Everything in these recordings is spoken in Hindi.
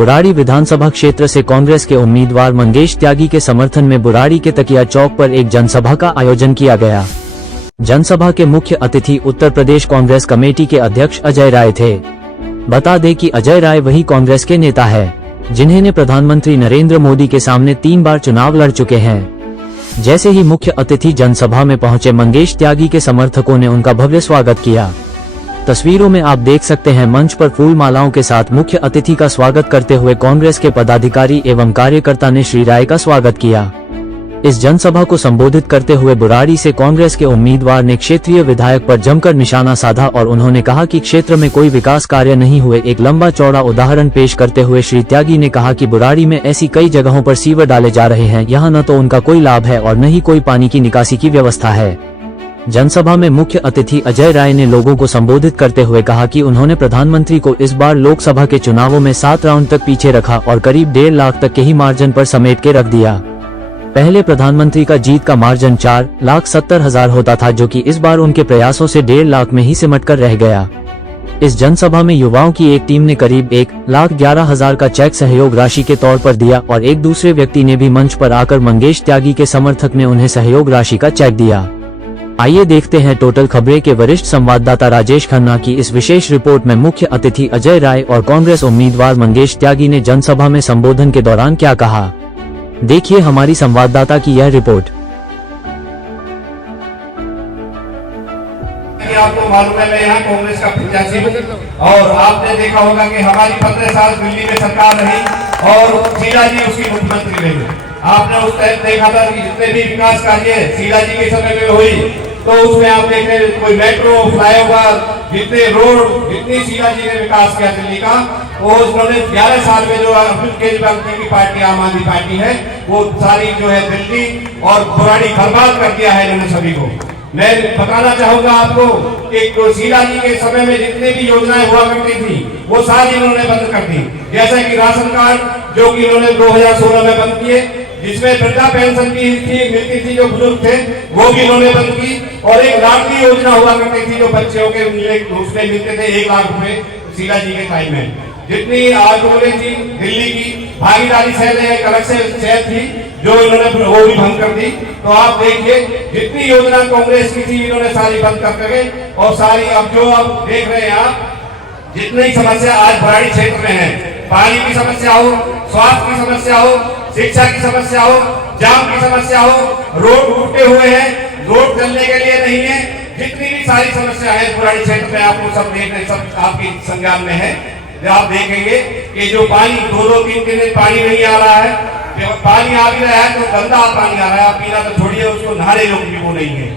बुराड़ी विधानसभा क्षेत्र से कांग्रेस के उम्मीदवार मंगेश त्यागी के समर्थन में बुराड़ी के तकिया चौक पर एक जनसभा का आयोजन किया गया। जनसभा के मुख्य अतिथि उत्तर प्रदेश कांग्रेस कमेटी के अध्यक्ष अजय राय थे। बता दें कि अजय राय वही कांग्रेस के नेता है जिन्हें प्रधानमंत्री नरेंद्र मोदी के सामने 3 बार चुनाव लड़ चुके हैं। जैसे ही मुख्य अतिथि जनसभा में पहुंचे, मंगेश त्यागी के समर्थकों ने उनका भव्य स्वागत किया। तस्वीरों में आप देख सकते हैं मंच पर फूल मालाओं के साथ मुख्य अतिथि का स्वागत करते हुए कांग्रेस के पदाधिकारी एवं कार्यकर्ता ने श्री राय का स्वागत किया। इस जनसभा को संबोधित करते हुए बुराड़ी से कांग्रेस के उम्मीदवार ने क्षेत्रीय विधायक पर जमकर निशाना साधा और उन्होंने कहा कि क्षेत्र में कोई विकास कार्य नहीं हुए। एक लंबा चौड़ा उदाहरण पेश करते हुए श्री त्यागी ने कहा कि बुराड़ी में ऐसी कई जगहों पर सीवर डाले जा रहे हैं, यहाँ न तो उनका कोई लाभ है और न ही कोई पानी की निकासी की व्यवस्था है। जनसभा में मुख्य अतिथि अजय राय ने लोगों को संबोधित करते हुए कहा कि उन्होंने प्रधानमंत्री को इस बार लोकसभा के चुनावों में 7 राउंड तक पीछे रखा और करीब 1.5 लाख तक के ही मार्जिन पर समेट के रख दिया। पहले प्रधानमंत्री का जीत का मार्जिन 4,70,000 होता था, जो कि इस बार उनके प्रयासों से 1.5 लाख में ही सिमट कर रह गया। इस जनसभा में युवाओं की एक टीम ने करीब 1,11,000 का चेक सहयोग राशि के तौर पर दिया और एक दूसरे व्यक्ति ने भी मंच पर आकर मंगेश त्यागी के समर्थक ने उन्हें सहयोग राशि का चेक दिया। आइए देखते हैं टोटल खबरें के वरिष्ठ संवाददाता राजेश खन्ना की इस विशेष रिपोर्ट में मुख्य अतिथि अजय राय और कांग्रेस उम्मीदवार मंगेश त्यागी ने जनसभा में संबोधन के दौरान क्या कहा। देखिए हमारी संवाददाता की यह रिपोर्ट। आपको मालूम है मैं यहाँ कांग्रेस का प्रत्याशी हूँ और आपने देखा होगा कि हमारी 15 साल दिल्ली में सरकार रही और शीला जी उसकी मुख्यमंत्री रही। आपने उस टाइम देखा था कि जितने भी विकास कार्य शीला जी के समय में हुई तो उसमें आप देख रहे कोई मेट्रो, फ्लाईओवर, जितने रोड, जितनी शीला जी ने विकास किया दिल्ली का, वो उन्होंने 11 साल में जो अरविंद केजरीवाल की पार्टी आम आदमी पार्टी है वो सारी जो है दिल्ली और बुराड़ी बर्बाद कर दिया है इन्होंने सभी को। मैं बताना चाहूंगा आपको कि शीला जी के समय में जितनी भी योजनाएं हुआ करती थी वो सारी इन्होंने बंद कर दी। जैसे कि राशन कार्ड जो कि इन्होंने 2016 में बंद किए, जिसमें वृद्धा पेंशन की मिलती थी जो बुजुर्ग थे वो भी इन्होंने बंद की, और एक लाडली योजना हुआ करती थी जो बच्चों के उसमें मिलते थे 1 लाख रुपए शीला जी के टाइम में। जितनी आंदोलन थी दिल्ली की भागीदारी सेल एक अलग से सेल थी जो इन्होंने वो भी भंग कर दी। तो आप देखिए जितनी योजना कांग्रेस की थी इन्होंने सारी बंद कर के और सारी अब जो आप देख रहे हैं आप जितनी समस्या आज बुराड़ी क्षेत्र में है, पानी की समस्या हो, स्वास्थ्य की समस्या हो, शिक्षा की समस्या हो, जाम की समस्या हो, रोड टूटे हुए हैं, रोड चलने के लिए नहीं है, जितनी भी सारी समस्या है बुराड़ी क्षेत्र में आपको सब देख रहे, सब आपकी संज्ञान में है। आप देखेंगे कि जो पानी 2-3 दिन पानी नहीं आ रहा है, पानी आ भी रहा है तो गंदा पानी आ रहा है, आप पीना तो छोड़िए, उसको नहाने लोग भी वो नहीं है।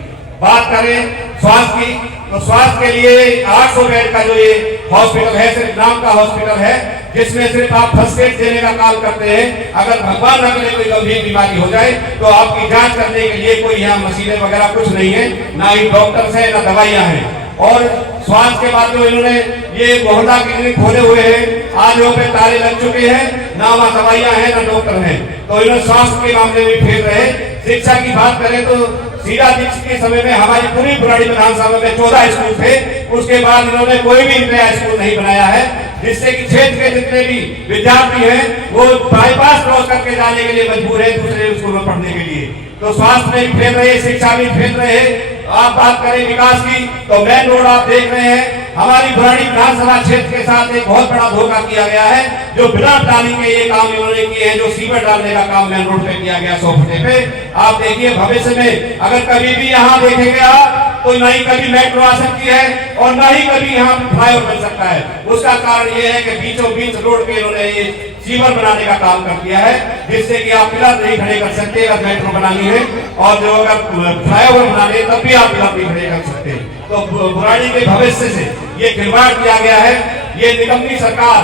बात करें स्वास्थ्य की तो स्वास्थ्य के लिए 800 बेड का जो ये हॉस्पिटल है, सिर्फ नाम का हॉस्पिटल है, जिसमें सिर्फ आप फर्स्ट एड देने का काम करते हैं। अगर भगवान न करे कोई गंभीर बीमारी हो जाए तो आपकी जांच करने के लिए कोई यहाँ मशीनें वगैरह कुछ नहीं है, ना ही डॉक्टर्स है ना दवाइयां हैं। और स्वास्थ्य के बाद जो इन्होंने ये मोहल्ला क्लिनिक खोले हुए हैं, आज वहाँ पे ताले लग चुके हैं, ना वहाँ दवाइयां हैं ना डॉक्टर हैं, तो इन्होंने स्वास्थ्य के मामले में फेल रहे। शिक्षा की बात करें तो शीला दीक्षित के समय में हमारी पूरी बुराड़ी विधानसभा में 14 स्कूल थे, उसके बाद इन्होंने कोई भी नया स्कूल नहीं बनाया है, जिससे कि क्षेत्र के जितने भी विद्यार्थी हैं वो बाईपास क्रॉस करके जाने के लिए मजबूर है दूसरे स्कूल में पढ़ने के लिए। तो स्वास्थ्य में भी फेल रहे, शिक्षा में फेल रहे। आप बात करें विकास की तो मेन रोड आप देख रहे हैं हमारी बुराड़ी विधानसभा क्षेत्र के साथ एक बहुत बड़ा धोखा किया गया है, जो बिना प्लानिंग के ये काम इन्होंने किए हैं, जो सीवर डालने का काम मेन रोड पे किया गया 100 फुटे पे। आप देखिए भविष्य में अगर कभी भी यहाँ देखेंगे आप तो ना ही कभी मेट्रो आ सकती है और ना ही कभी यहाँ फ्लाईओवर बन सकता है। उसका कारण ये है कि बीचों बीच रोड पे इन्होंने ये सीवर बनाने का काम कर दिया है, जिससे कि आप पिलर नहीं खड़े कर सकते अगर मेट्रो बनानी है, और जो अगर फ्लाईओवर बनाने तब भी आप पिलर नहीं खड़े कर सकते। तो बुराड़ी के भविष्य से ये खिलवाड़ किया गया है। ये निकम्मी सरकार,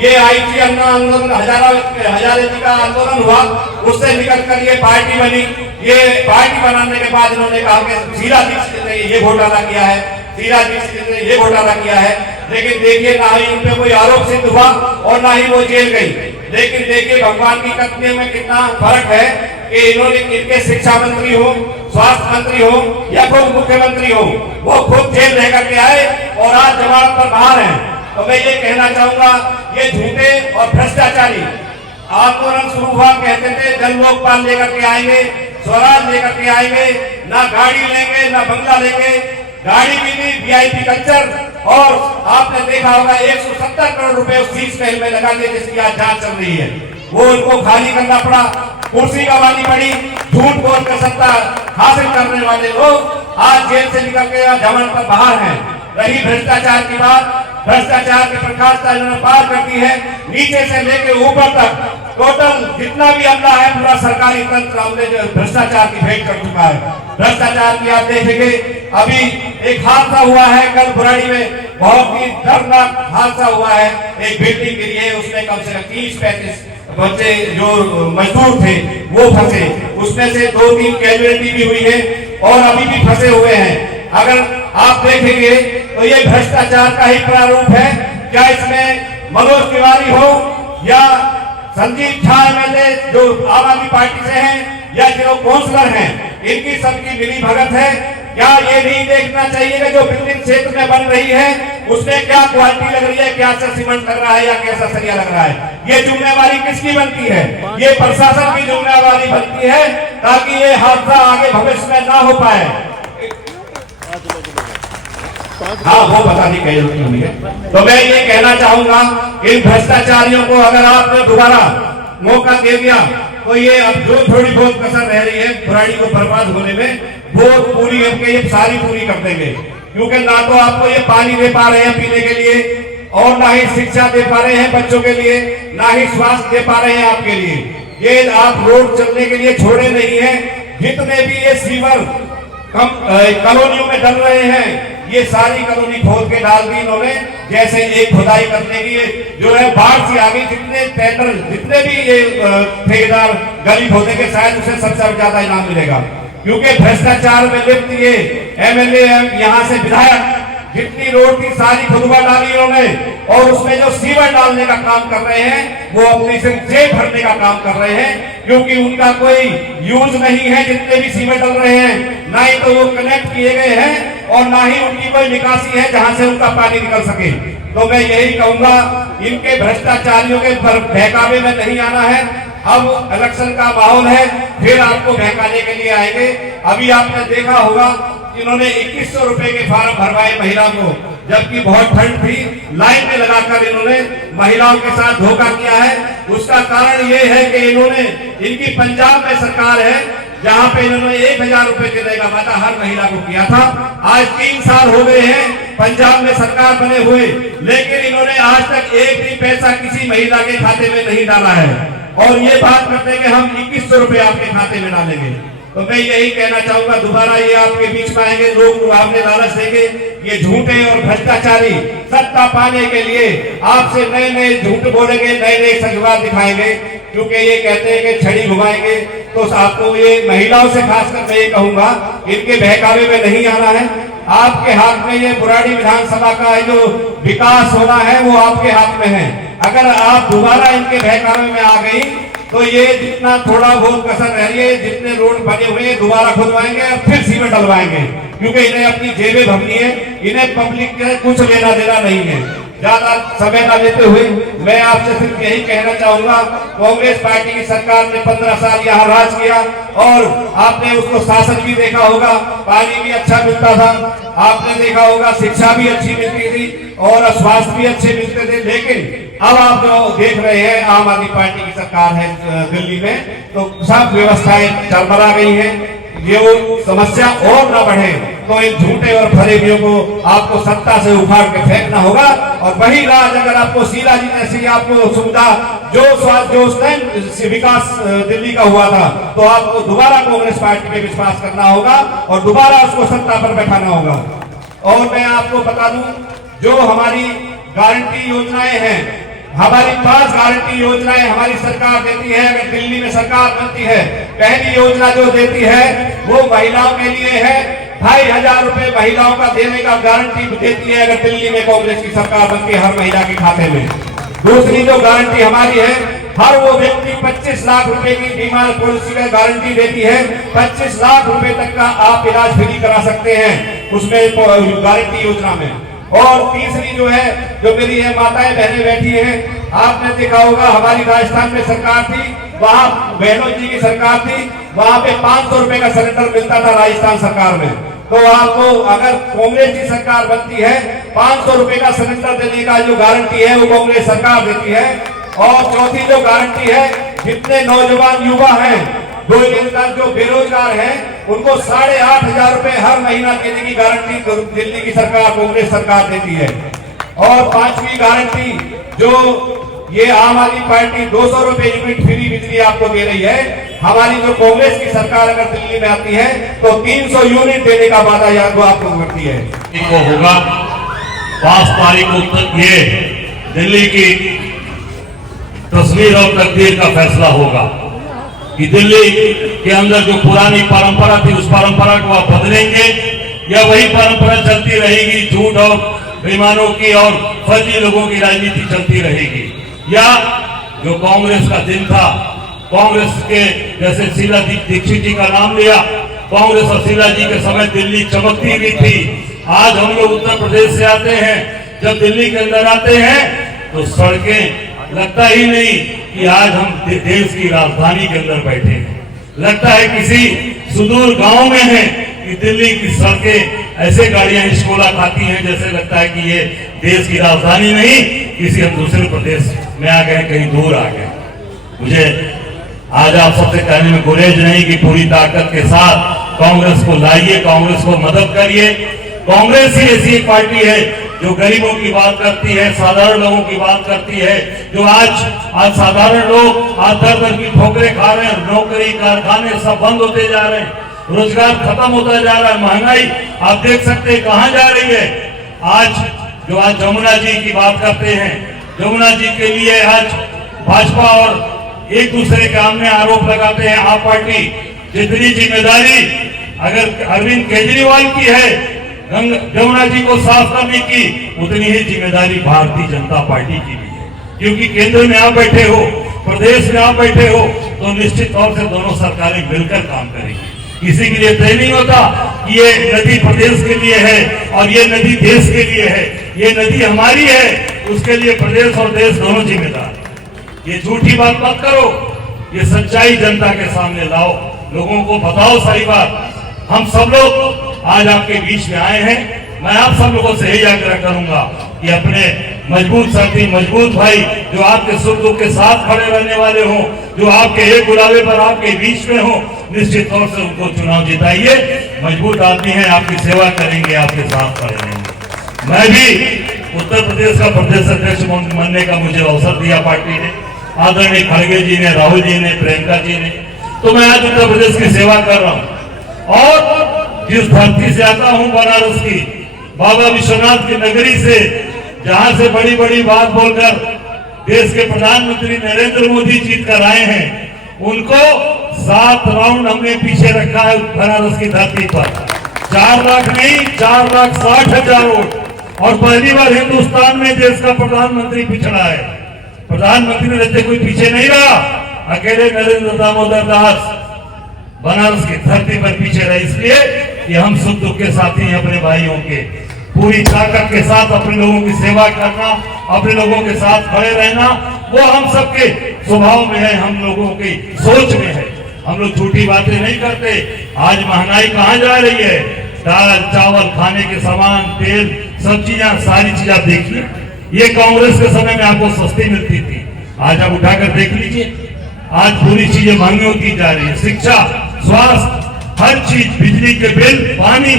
ये आई थी अन्ना आंदोलन, हजारे जी का आंदोलन हुआ, उससे निकल कर ये पार्टी बनी। ये पार्टी बनाने के बाद इन्होंने कहा कि शीला दीक्षित ने ये घोटाला किया है, शीला दीक्षित ने ये घोटाला किया है, लेकिन देखिए ना ही उन पे कोई आरोप सिद्ध हुआ और ना ही वो जेल गई। लेकिन देखिए भगवान की कथनी में कितना फर्क है कि इन्होंने इनके शिक्षा मंत्री हो, स्वास्थ्य मंत्री हो या कोई मुख्यमंत्री हो, वो खुद जेल रह करके आए और आज जमानत पर बाहर हैं। तो मैं ये कहना चाहूंगा, ये झूठे और भ्रष्टाचारी आंदोलन शुरू हुआ, कहते थे जन लोकपाल लेकर के आएंगे, स्वराज लेकर के आएंगे, ना गाड़ी लेंगे ना बंगला लेंगे, गाड़ी भी नहीं, वीआईपी कल्चर। और आपने देखा होगा 170 करोड़ रुपए उस शीश महल में लगा दिए जिसकी आज जांच चल रही है, वो उनको खाली करना पड़ा, कुर्सी गंवानी पड़ी। झूठ बोलकर सत्ता हासिल करने वाले लोग आज जेल से निकल के जमानत पर बाहर हैं। रही भ्रष्टाचार की बात, भ्रष्टाचार की प्रकाशता इन्होंने पार कर दी है, नीचे से लेकर ऊपर तक टोटल जितना भी अमला है पूरा सरकारी तंत्र हमने भ्रष्टाचार की भेंट कर चुका है। भ्रष्टाचार की आप देखेंगे, अभी एक हादसा हुआ है कल बुराड़ी में, बहुत ही दर्दनाक हादसा हुआ है। एक बिल्डिंग गिरी है, उसमें कम से कम 30-35 बच्चे जो मजदूर थे वो फंसे, उसमें से 2-3 कैजुअलिटी भी हुई है और अभी भी फंसे हुए हैं। अगर आप देखेंगे तो ये भ्रष्टाचार का ही प्रारूप है। क्या इसमें मनोज तिवारी हो या संजीव झा एमएलए जो आम आदमी पार्टी से हैं या जो काउंसलर हैं, इनकी सबकी मिली भगत है? क्या ये नहीं देखना चाहिए कि जो बिल्डिंग क्षेत्र में बन रही है उसमें क्या क्वालिटी लग रही है, क्या सा सीमेंट लग रहा है या कैसा सरिया लग रहा है? ये जिम्मेवारी किसकी बनती है? ये प्रशासन की जिम्मेवारी बनती है ताकि ये हादसा आगे भविष्य में ना हो पाए। हाँ, वो पता नहीं क्या जरूरत होनी है। तो मैं ये कहना चाहूंगा, इन भ्रष्टाचारियों को अगर आपने दोबारा मौका दे दिया तो ये अब जो थोड़ी बहुत कसर रह रही है बुराड़ी को बर्बाद होने में, वो पूरी ये सारी पूरी कर देंगे। क्योंकि ना तो आपको ये पानी दे पा रहे हैं पीने के लिए, और ना ही शिक्षा दे पा रहे हैं बच्चों के लिए, ना ही स्वास्थ्य दे पा रहे हैं आपके लिए। ये आप रोड चलने के लिए छोड़े नहीं है। जितने भी ये सीवर कॉलोनियों में डल रहे हैं, ये सारी कॉलोनी खोद के डाल दी इन्होंने। जैसे एक खुदाई करने की जो है बाढ़ सी आ गई, जितने टेंडर जितने भी ये ठेकेदार गली खोदेंगे शायद उसे सबसे ज्यादा इनाम मिलेगा। क्योंकि भ्रष्टाचार में लिप्त ये एमएलए यहाँ से विधायक जितनी रोड की सारी खुदबा डाली इन्होंने, और उसमें जो सीवर डालने का काम कर रहे हैं वो अपनी सिर्फ जेब भरने का काम कर रहे हैं। क्योंकि उनका कोई यूज नहीं है, जितने भी सीवर डल रहे हैं ना ही तो वो कनेक्ट किए गए हैं और ना ही उनकी कोई निकासी है जहां से उनका पानी निकल सके। तो मैं यही कहूंगा, इनके भ्रष्टाचारियों के बहकावे में नहीं आना है। अब इलेक्शन का माहौल है, फिर आपको बहकाने के लिए आएंगे। अभी आपने देखा होगा इन्होंने 2100 रुपए के फार्म भरवाए महिला को, जबकि बहुत ठंड थी, लाइन में लगाकर इन्होंने महिलाओं के साथ धोखा किया है। उसका कारण ये है कि इन्होंने, इनकी पंजाब में सरकार है जहां पे इन्होंने 1000 रुपए देने का वादा हर महिला को किया था। आज 3 साल हो गए हैं पंजाब में सरकार बने हुए, लेकिन इन्होंने आज तक एक भी पैसा किसी महिला के खाते में नहीं डाला है। और ये बात करते हैं कि हम 2100 रुपए आपके खाते में डालेंगे। तो मैं यही कहना चाहूंगा, दोबारा ये आपके बीच में आएंगे, लोग आपने लालच देंगे। ये झूठे और भ्रष्टाचारी सत्ता पाने के लिए आपसे नए नए झूठ बोलेंगे, नए नए सजवार दिखाएंगे। क्योंकि ये कहते हैं कि छड़ी घुमाएंगे। तो आपको ये महिलाओं से खासकर मैं ये कहूंगा, इनके बहकावे में नहीं आना है। आपके हाथ में ये बुराड़ी विधानसभा का जो विकास होना है वो आपके हाथ में है। अगर आप दोबारा इनके बहकावे में आ गई तो ये जितना थोड़ा बहुत कसर रह रही है, जितने रोड बने हुए हैं दोबारा खुदवाएंगे और फिर सीमेंट डलवाएंगे। क्योंकि इन्हें अपनी जेबें भरनी है, इन्हें पब्लिक से कुछ लेना देना नहीं है। ज्यादा समय न लेते हुए मैं आपसे सिर्फ यही कहना चाहूंगा, कांग्रेस पार्टी की सरकार ने 15 साल यहाँ राज किया और आपने उसको शासन भी देखा होगा, पानी भी अच्छा मिलता था, आपने देखा होगा शिक्षा भी अच्छी मिलती थी और स्वास्थ्य भी अच्छे मिलते थे। लेकिन अब आप जो देख रहे हैं आम आदमी पार्टी की सरकार है दिल्ली में, तो सब व्यवस्थाएं चरमरा गई हैं। ये वो समस्या और न बढ़े तो इन झूठे और फरेबियों को आपको सत्ता से उखाड़ के फेंकना होगा। और वही राज अगर आपको शीला जी जैसी आपको सुविधा जो उस टाइम विकास दिल्ली का हुआ था, तो आपको दोबारा कांग्रेस पार्टी पे विश्वास करना होगा और दोबारा उसको सत्ता पर बैठाना होगा। और मैं आपको बता दूं, जो हमारी गारंटी योजनाएं हैं, हमारी 5 गारंटी योजनाएं हमारी सरकार देती है। अगर दिल्ली में सरकार बनती है, पहली योजना जो देती है वो महिलाओं के लिए है, 2500 रुपए महिलाओं का देने का गारंटी देती है अगर दिल्ली में कांग्रेस की सरकार बनती है हर महिला के खाते में। दूसरी जो गारंटी हमारी है, हर वो व्यक्ति 25 लाख रुपए की बीमा पॉलिसी का गारंटी देती है। 25 लाख रुपए तक का आप इलाज फ्री करा सकते हैं उसमें गारंटी योजना में। और तीसरी जो है, जो मेरी ये माताएं बहनें बैठी हैं, आपने देखा होगा हमारी राजस्थान में सरकार थी, वहां बहनों जी की सरकार थी, वहां पे 500 रुपए का सिलेंडर मिलता था राजस्थान सरकार में। तो आपको अगर कांग्रेस की सरकार बनती है, 500 रुपए का सिलेंडर देने का जो गारंटी है वो कांग्रेस सरकार देती है। और चौथी जो गारंटी है, जितने नौजवान युवा हैं, जो बेरोजगार हैं, उनको 8,500 रुपए हर महीना देने की गारंटी दिल्ली की सरकार, कांग्रेस सरकार देती है। और पांचवी गारंटी जो ये आम आदमी पार्टी 200 रुपए यूनिट फ्री बिजली आपको दे रही है, हमारी जो कांग्रेस की सरकार अगर दिल्ली में आती है तो 300 यूनिट देने का वादा याद आपको करती है। को होगा 5 तारीख को तक ये दिल्ली की तस्वीर और तकदीर का फैसला होगा कि दिल्ली के अंदर जो पुरानी परंपरा थी उस परंपरा को आप बदलेंगे या वही परंपरा चलती रहेगी, झूठ और बेईमानों की और फर्जी लोगों की राजनीति चलती रहेगी, या जो कांग्रेस का दिन था, कांग्रेस के जैसे शीला दीक्षित जी का नाम लिया, कांग्रेस और शीला जी के समय दिल्ली चमकती हुई थी। आज हम लोग उत्तर प्रदेश से आते हैं, जब दिल्ली के अंदर आते हैं तो सड़कें लगता ही नहीं कि आज हम देश की राजधानी के अंदर बैठे हैं, लगता है किसी सुदूर गांव में हैं कि दिल्ली की सड़कें ऐसे गाड़ियां हिचकोला खाती हैं जैसे लगता है कि ये देश की राजधानी नहीं, किसी हम दूसरे प्रदेश में आ गए, कहीं दूर आ गए। मुझे आज आप सबसे कहने में गुरेज नहीं कि पूरी ताकत के साथ कांग्रेस को लाइए, कांग्रेस को मदद करिए। कांग्रेस ही ऐसी एक पार्टी है जो गरीबों की बात करती है, साधारण लोगों की बात करती है, जो आज साधारण लोग आज दर की ठोकरें खा रहे हैं, नौकरी कारखाने सब बंद होते जा रहे हैं, रोजगार खत्म होता जा रहा है, महंगाई आप देख सकते हैं कहां जा रही है। आज जमुना जी की बात करते हैं, जमुना जी के लिए आज भाजपा और एक दूसरे के सामने आरोप लगाते हैं आप पार्टी। जितनी जिम्मेदारी अगर अरविंद केजरीवाल की है जमुना जी को साफ करने की, उतनी ही जिम्मेदारी भारतीय जनता पार्टी की भी है, क्योंकि केंद्र में आप बैठे हो, प्रदेश में आप बैठे हो, तो निश्चित तौर से दोनों सरकारें मिलकर काम करेंगी। किसी के लिए तय नहीं होता कि ये नदी प्रदेश के लिए है और ये नदी देश के लिए है, ये नदी हमारी है, उसके लिए प्रदेश और देश दोनों जिम्मेदार। ये झूठी बात मत करो, ये सच्चाई जनता के सामने लाओ, लोगों को बताओ सही बात। हम सब लोग आज आपके बीच में आए हैं, मैं आप सब लोगों से यही आग्रह करूंगा कि अपने मजबूत साथी, मजबूत भाई जो आपके सुख दुख के साथ खड़े रहने वाले हों, जो आपके एक बुलावे पर आपके बीच में हो, निश्चित तौर से उनको चुनाव जिताइए। मजबूत आदमी हैं, आपकी सेवा करेंगे, आपके साथ खड़े रहेंगे। मैं भी उत्तर प्रदेश का प्रदेश अध्यक्ष बनने का मुझे अवसर दिया पार्टी ने, आदरणीय खड़गे जी ने, राहुल जी ने, प्रियंका जी ने, तो मैं आज उत्तर प्रदेश की सेवा कर रहा हूँ। और जिस धरती से आता हूँ, बनारस की बाबा विश्वनाथ की नगरी से, जहां से बड़ी बड़ी बात बोलकर देश के प्रधानमंत्री नरेंद्र मोदी जीत कर आए हैं, उनको 7 राउंड हमने पीछे रखा है बनारस की धरती पर। 4 लाख नहीं, 4,60,000 वोट। और पहली बार हिंदुस्तान में देश का प्रधानमंत्री पिछड़ा है। प्रधानमंत्री रहते कोई पीछे नहीं रहा, अकेले नरेंद्र दामोदर दास बनारस की धरती पर पीछे रहे। इसलिए कि हम सुख दुख के साथी हैं अपने भाइयों के, पूरी ताकत के साथ अपने लोगों की सेवा करना, अपने लोगों के साथ खड़े रहना, वो हम सबके स्वभाव में है, हम लोगों की सोच में है। हम लोग झूठी बातें नहीं करते। आज महंगाई कहां जा रही है, दाल चावल, खाने के सामान, तेल, सब्जियां, सारी चीज आप देखिए। ये कांग्रेस के समय में आपको सस्ती मिलती थी, आज आप उठाकर देख लीजिए, आज पूरी चीजें महंगी होती जा रही है। शिक्षा, स्वास्थ्य, हर चीज, बिजली के बिल, पानी,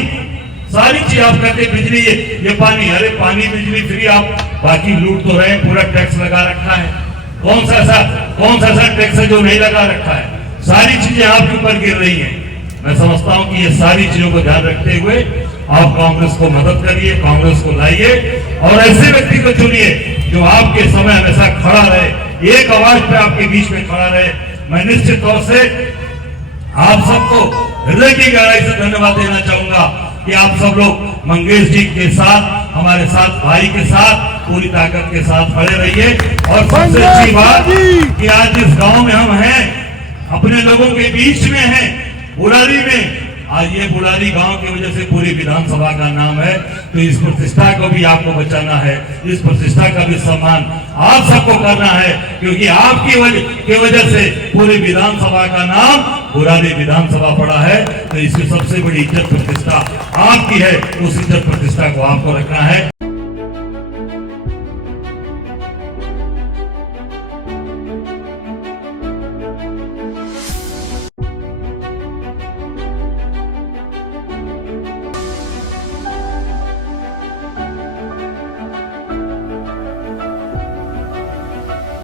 सारी चीज आप कहते बिजली ये पानी, अरे पानी बिजली फ्री, आप बाकी लूट तो रहे, पूरा टैक्स लगा रखा है। कौन सा ऐसा टैक्स है जो नहीं लगा रखा है? सारी चीजें आपके ऊपर गिर रही हैं। मैं समझता हूं कि ये सारी चीजों को ध्यान रखते हुए आप कांग्रेस को मदद करिए, कांग्रेस को लाइए और ऐसे व्यक्ति को चुनिए जो आपके समय हमेशा खड़ा रहे, एक आवाज पे आपके बीच में खड़ा रहे। मैं निश्चित तौर से आप सबको हृदय की गहराई से धन्यवाद देना चाहूंगा कि आप सब लोग मंगेश जी के साथ, हमारे साथ, भाई के साथ पूरी ताकत के साथ खड़े रहिए। और सबसे अच्छी बात कि आज जिस गांव में हम हैं, अपने लोगों के बीच में हैं, बुलारी में, आज ये बुलारी गांव की वजह से पूरी विधानसभा का नाम है तो इस प्रतिष्ठा को भी आपको बचाना है, इस प्रतिष्ठा का भी सम्मान आप सबको करना है, क्योंकि आपकी वजह से पूरी विधानसभा का नाम बुराड़ी विधानसभा पड़ा है। तो इसकी सबसे बड़ी इज्जत प्रतिष्ठा आपकी है, उस इज्जत प्रतिष्ठा को आपको रखना है।